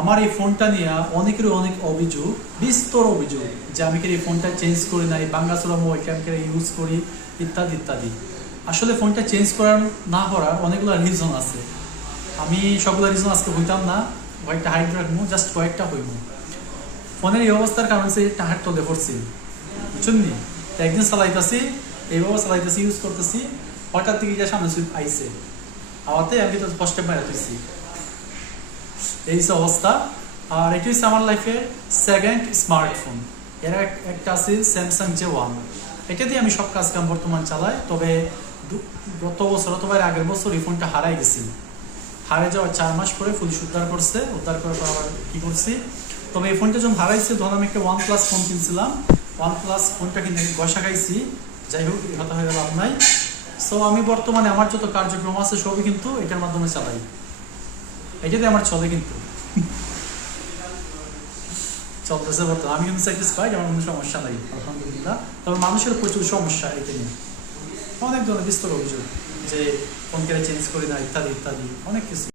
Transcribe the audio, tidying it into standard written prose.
আমার এই ফোনটা নিয়ে অনেকেরই অনেক অভিযোগ, বিস্তর অভিযোগ যে আমি কি এই ফোনটা চেঞ্জ করি নাই, ভাঙাচোরা মোবাইল ক্যামেরা ইউজ করি ইত্যাদি ইত্যাদি। আসলে ফোনটা চেঞ্জ করার না করার অনেকগুলো রিজন আছে। আমি সবগুলো রিজন আজকে হইতাম না, কয়েকটা হাইড রাখবো, জাস্ট কয়েকটা হইব। ফোনের এই অবস্থার কারণ হচ্ছে টাহার তলে পড়ছি, বুঝছেন নি? একদিন চালাইতেছি, এইভাবে চালাইতেছি, ইউজ করতেছি, হঠাৎ থেকে যা সামনে সুইপ আইসে, আওয়াতে আমি তো কষ্টে বাইরে তুইছি, এই অবস্থা। আর এটি হচ্ছে আমার লাইফের সেকেন্ড স্মার্টফোন। এর একটা আছে স্যামসাং J1, এটা দিয়ে আমি সব কাজ কাম বর্তমান চালাই। তবে গত বছর অথবা আগের বছর এই ফোনটা হারাই গেছি। হারিয়ে যাওয়ার 4 মাস পরে পুলিশ উদ্ধার করছে, উদ্ধার করার পর আবার কি করছি। তবে এই ফোনটা যখন হারাইছে তখন আমি একটা OnePlus ফোন কিনছিলাম, OnePlus ফোনটা কিনে ঘষা খাইছি। যাই হোক, এই কথা হয়ে লাভ নাই। সো আমি বর্তমানে আমার যত কার্যক্রম আছে সবই কিন্তু এটার মাধ্যমে চালাই, এটাতে আমার চলে, কিন্তু চলতেছে বর্তমানে। আমি কিন্তু স্যাটিসফাইড, আমার কোনো সমস্যা নাই আলহামদুলিল্লাহ। তবে মানুষের প্রচুর সমস্যা এটা নিয়ে, অনেক ধরনের বিস্তর অভিযোগ যে ফোন কেটে চেঞ্জ করি না ইত্যাদি ইত্যাদি অনেক কিছু।